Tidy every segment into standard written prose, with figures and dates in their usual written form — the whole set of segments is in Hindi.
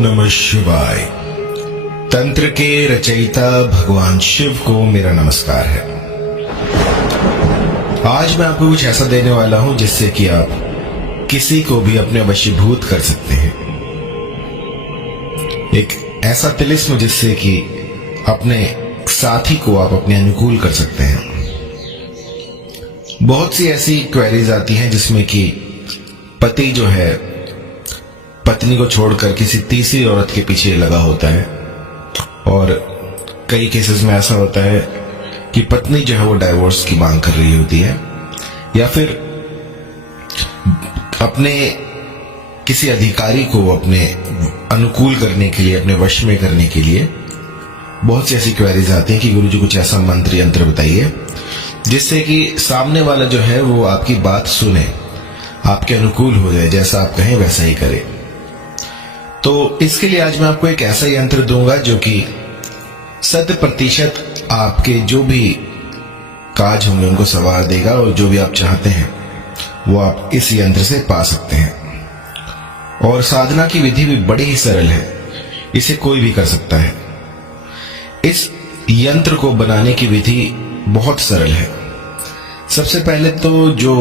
नमः शिवाय। तंत्र के रचयिता भगवान शिव को मेरा नमस्कार है। आज मैं आपको कुछ ऐसा देने वाला हूं जिससे कि आप किसी को भी अपने वशीभूत कर सकते हैं। एक ऐसा तिलिस्म जिससे कि अपने साथी को आप अपने अनुकूल कर सकते हैं। बहुत सी ऐसी क्वेरीज आती हैं जिसमें कि पति जो है पत्नी को छोड़कर किसी तीसरी औरत के पीछे लगा होता है, और कई केसेस में ऐसा होता है कि पत्नी जो है वो डाइवोर्स की मांग कर रही होती है, या फिर अपने किसी अधिकारी को अपने अनुकूल करने के लिए, अपने वश में करने के लिए बहुत सी ऐसी क्वेरीज आती हैं कि गुरुजी कुछ ऐसा मंत्र यंत्र बताइए जिससे कि सामने वाला जो है वो आपकी बात सुने, आपके अनुकूल हो जाए, जैसा आप कहें वैसा ही करे। तो इसके लिए आज मैं आपको एक ऐसा यंत्र दूंगा जो कि 100% आपके जो भी काज होंगे उनको संवार देगा, और जो भी आप चाहते हैं वो आप इस यंत्र से पा सकते हैं। और साधना की विधि भी बड़ी ही सरल है, इसे कोई भी कर सकता है। इस यंत्र को बनाने की विधि बहुत सरल है। सबसे पहले तो जो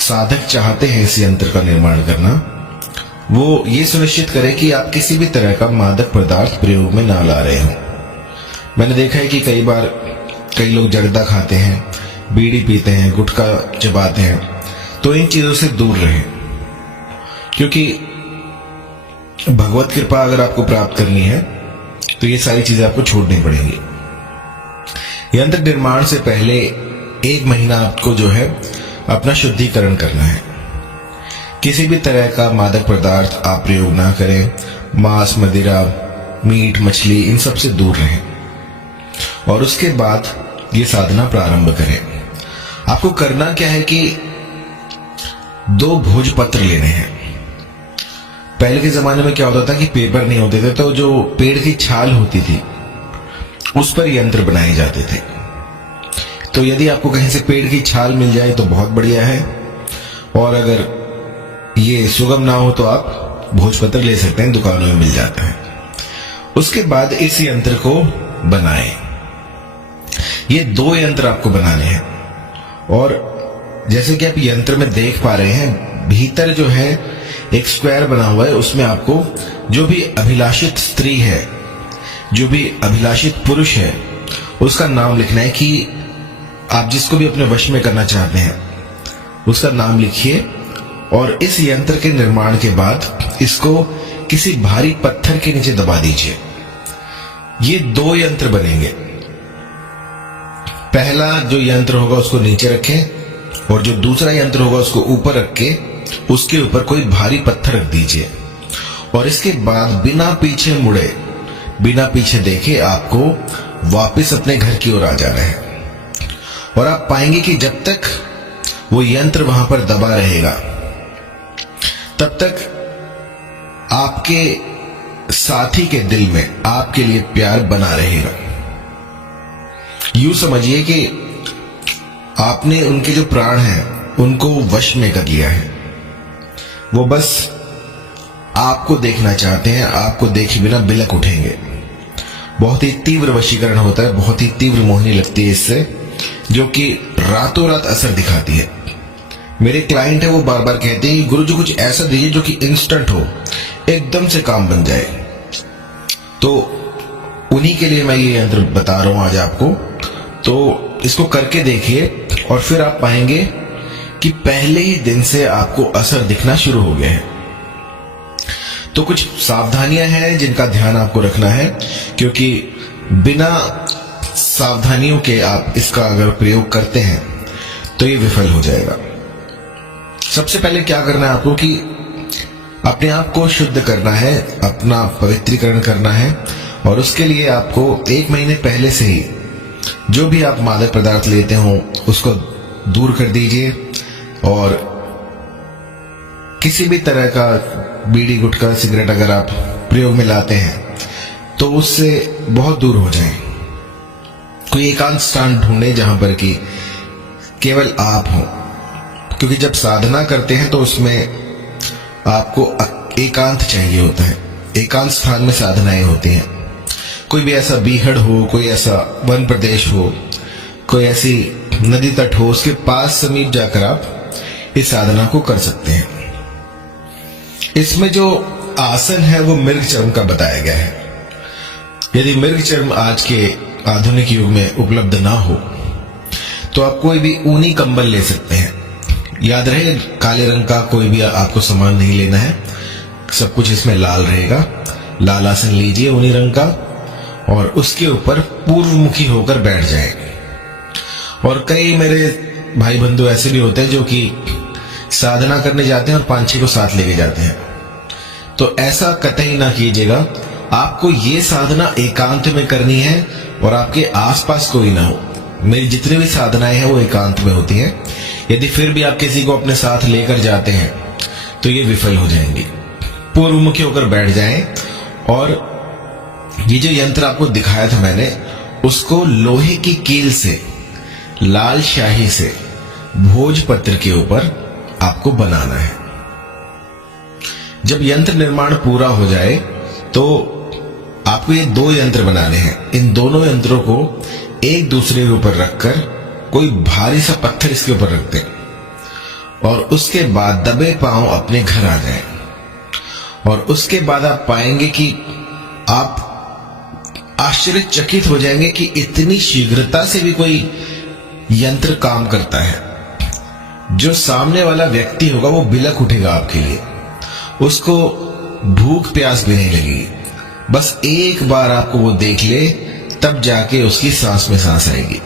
साधक चाहते हैं इस यंत्र का निर्माण करना, वो ये सुनिश्चित करें कि आप किसी भी तरह का मादक पदार्थ प्रयोग में ना ला रहे हो। मैंने देखा है कि कई बार कई लोग जर्दा खाते हैं, बीड़ी पीते हैं, गुटखा चबाते हैं, तो इन चीजों से दूर रहें, क्योंकि भगवत कृपा अगर आपको प्राप्त करनी है तो ये सारी चीजें आपको छोड़नी पड़ेंगी। यंत्र निर्माण से पहले 1 महीना आपको जो है अपना शुद्धिकरण करना है। किसी भी तरह का मादक पदार्थ आप प्रयोग ना करें। मांस, मदिरा, मीट, मछली, इन सब से दूर रहें, और उसके बाद ये साधना प्रारंभ करें। आपको करना क्या है कि 2 भोजपत्र लेने हैं। पहले के जमाने में क्या होता था कि पेपर नहीं होते थे, तो जो पेड़ की छाल होती थी उस पर यंत्र बनाए जाते थे। तो यदि आपको कहीं से पेड़ की छाल मिल जाए तो बहुत बढ़िया है, और अगर ये सुगम ना हो तो आप भोजपत्र ले सकते हैं, दुकानों में मिल जाता है। उसके बाद इस यंत्र को बनाएं। ये 2 यंत्र आपको बनाने हैं, और जैसे कि आप यंत्र में देख पा रहे हैं, भीतर जो है एक स्क्वायर बना हुआ है। उसमें आपको जो भी अभिलाषित स्त्री है, जो भी अभिलाषित पुरुष है, उसका नाम लिखना है कि आप जिसको भी अपने वश में करना चाहते हैं उसका नाम लिखिए। और इस यंत्र के निर्माण के बाद इसको किसी भारी पत्थर के नीचे दबा दीजिए। ये 2 यंत्र बनेंगे। पहला जो यंत्र होगा उसको नीचे रखें, और जो दूसरा यंत्र होगा उसको ऊपर रख के उसके ऊपर कोई भारी पत्थर रख दीजिए। और इसके बाद बिना पीछे मुड़े, बिना पीछे देखे आपको वापस अपने घर की ओर आ जाना है। और आप पाएंगे कि जब तक वो यंत्र वहां पर दबा रहेगा तब तक आपके साथी के दिल में आपके लिए प्यार बना रहेगा। यूं समझिए कि आपने उनके जो प्राण हैं उनको वश में कर लिया है। वो बस आपको देखना चाहते हैं, आपको देखे बिना बिलक उठेंगे। बहुत ही तीव्र वशीकरण होता है, बहुत ही तीव्र मोहनी लगती है इससे, जो कि रातों रात असर दिखाती है। मेरे क्लाइंट है, वो बार बार कहते हैं कि गुरुजी कुछ ऐसा दीजिए जो कि इंस्टेंट हो, एकदम से काम बन जाए। तो उन्हीं के लिए मैं ये यंत्र बता रहा हूं आज आपको। तो इसको करके देखिए, और फिर आप पाएंगे कि पहले ही दिन से आपको असर दिखना शुरू हो गया है। तो कुछ सावधानियां हैं जिनका ध्यान आपको रखना है, क्योंकि बिना सावधानियों के आप इसका अगर प्रयोग करते हैं तो ये विफल हो जाएगा। सबसे पहले क्या करना है आपको कि अपने आप को शुद्ध करना है, अपना पवित्रीकरण करना है। और उसके लिए आपको 1 महीने पहले से ही जो भी आप मादक पदार्थ लेते हो उसको दूर कर दीजिए, और किसी भी तरह का बीड़ी, गुटखा, सिगरेट अगर आप प्रयोग में लाते हैं तो उससे बहुत दूर हो जाएं। कोई एकांत स्थान ढूंढे जहां पर कि केवल आप हो, क्योंकि जब साधना करते हैं तो उसमें आपको एकांत चाहिए होता है। एकांत स्थान में साधनाएं होती हैं। कोई भी ऐसा बीहड़ हो, कोई ऐसा वन प्रदेश हो, कोई ऐसी नदी तट हो, उसके पास समीप जाकर आप इस साधना को कर सकते हैं। इसमें जो आसन है वो मृग चर्म का बताया गया है। यदि मृग चर्म आज के आधुनिक युग में उपलब्ध ना हो तो आप कोई भी ऊनी कंबल ले सकते हैं। याद रहे, काले रंग का कोई भी आपको सामान नहीं लेना है, सब कुछ इसमें लाल रहेगा। लाल आसन लीजिए ऊनी रंग का और उसके ऊपर पूर्वमुखी होकर बैठ जाए। और कई मेरे भाई बंधु ऐसे भी होते हैं जो कि साधना करने जाते हैं और 5-6 को साथ लेके जाते हैं। तो ऐसा कतई ना कीजिएगा। आपको ये साधना एकांत में करनी है और आपके आसपास कोई ना हो। मेरी जितनी भी साधनाएं हैं वो एकांत में होती हैं। यदि फिर भी आप किसी को अपने साथ लेकर जाते हैं तो ये विफल हो जाएंगी। पूर्वमुखी होकर बैठ जाएं और ये जो यंत्र आपको दिखाया था मैंने, उसको लोहे की कील से, लाल शाही से भोजपत्र के ऊपर आपको बनाना है। जब यंत्र निर्माण पूरा हो जाए तो आपको ये 2 यंत्र बनाने हैं। इन दोनों यंत्रों को एक दूसरे के ऊपर रखकर कोई भारी सा पत्थर इसके ऊपर रख दें और उसके बाद दबे पांव अपने घर आ जाएं। और उसके बाद आप पाएंगे कि आप आश्चर्यचकित हो जाएंगे कि इतनी शीघ्रता से भी कोई यंत्र काम करता है। जो सामने वाला व्यक्ति होगा वो बिलक उठेगा आपके लिए, उसको भूख प्यास भी नहीं लगेगी। बस एक बार आपको वो देख ले तब जाके उसकी सांस में सांस आएगी।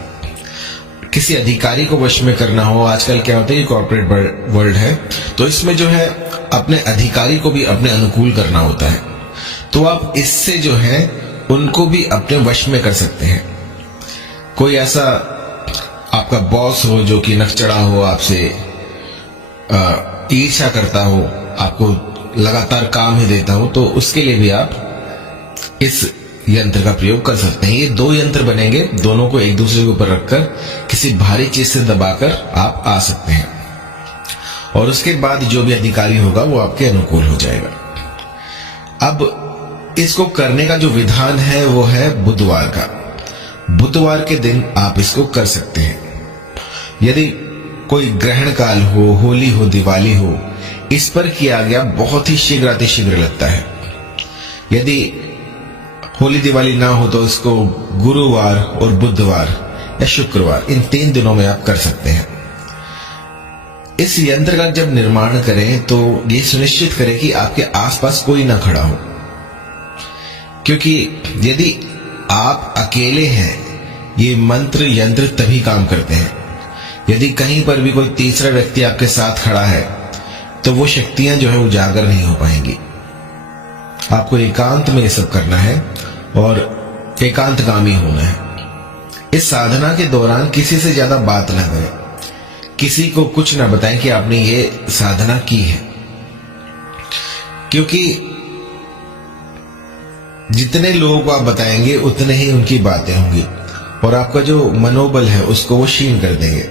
किसी अधिकारी को वश में करना हो, आजकल क्या होता है ये कॉर्पोरेट वर्ल्ड है, तो इसमें जो है अपने अधिकारी को भी अपने अनुकूल करना होता है। तो आप इससे जो है उनको भी अपने वश में कर सकते हैं। कोई ऐसा आपका बॉस हो जो कि नख चढ़ा हो, आपसे ईर्ष्या करता हो, आपको लगातार काम ही देता हो, तो उसके लिए भी आप इस यंत्र का प्रयोग कर सकते हैं। ये 2 यंत्र बनेंगे, दोनों को एक दूसरे के ऊपर रखकर किसी भारी चीज से दबाकर आप आ सकते हैं और उसके बाद जो भी अधिकारी होगा वो आपके अनुकूल हो जाएगा। अब इसको करने का जो विधान है वो है बुधवार का। बुधवार के दिन आप इसको कर सकते हैं। यदि कोई ग्रहण काल हो, होली हो, दिवाली हो, इस पर किया गया बहुत ही शीघ्र अतिशीघ्र लगता है। यदि होली दिवाली ना हो तो इसको गुरुवार और बुधवार या शुक्रवार, इन 3 दिनों में आप कर सकते हैं। इस यंत्र का जब निर्माण करें तो ये सुनिश्चित करें कि आपके आसपास कोई ना खड़ा हो, क्योंकि यदि आप अकेले हैं ये मंत्र यंत्र तभी काम करते हैं। यदि कहीं पर भी कोई तीसरा व्यक्ति आपके साथ खड़ा है तो वो शक्तियां जो है उजागर नहीं हो पाएंगी। आपको एकांत में ये सब करना है और एकांतगामी होना है। इस साधना के दौरान किसी से ज्यादा बात ना करें, किसी को कुछ ना बताएं कि आपने ये साधना की है, क्योंकि जितने लोगों को आप बताएंगे उतने ही उनकी बातें होंगी और आपका जो मनोबल है उसको वो क्षीण कर देंगे।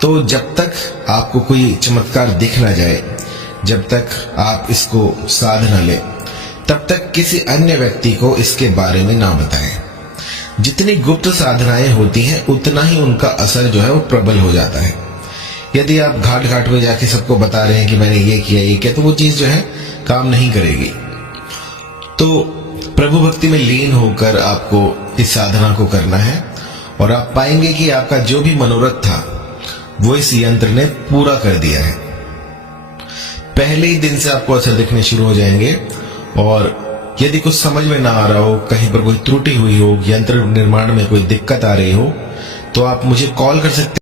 तो जब तक आपको कोई चमत्कार दिख ना जाए, जब तक आप इसको साध न लें, तब तक किसी अन्य व्यक्ति को इसके बारे में ना बताएं। जितनी गुप्त साधनाएं होती हैं उतना ही उनका असर जो है वो प्रबल हो जाता है। यदि आप घाट घाट में जाके सबको बता रहे हैं कि मैंने ये किया, तो वो चीज जो है काम नहीं करेगी। तो प्रभु भक्ति में लीन होकर आपको इस साधना को करना है और आप पाएंगे कि आपका जो भी मनोरथ था वो इस यंत्र ने पूरा कर दिया है। पहले ही दिन से आपको असर दिखने शुरू हो जाएंगे। और यदि कुछ समझ में ना आ रहा हो, कहीं पर कोई त्रुटि हुई हो, यंत्र निर्माण में कोई दिक्कत आ रही हो, तो आप मुझे कॉल कर सकते हैं।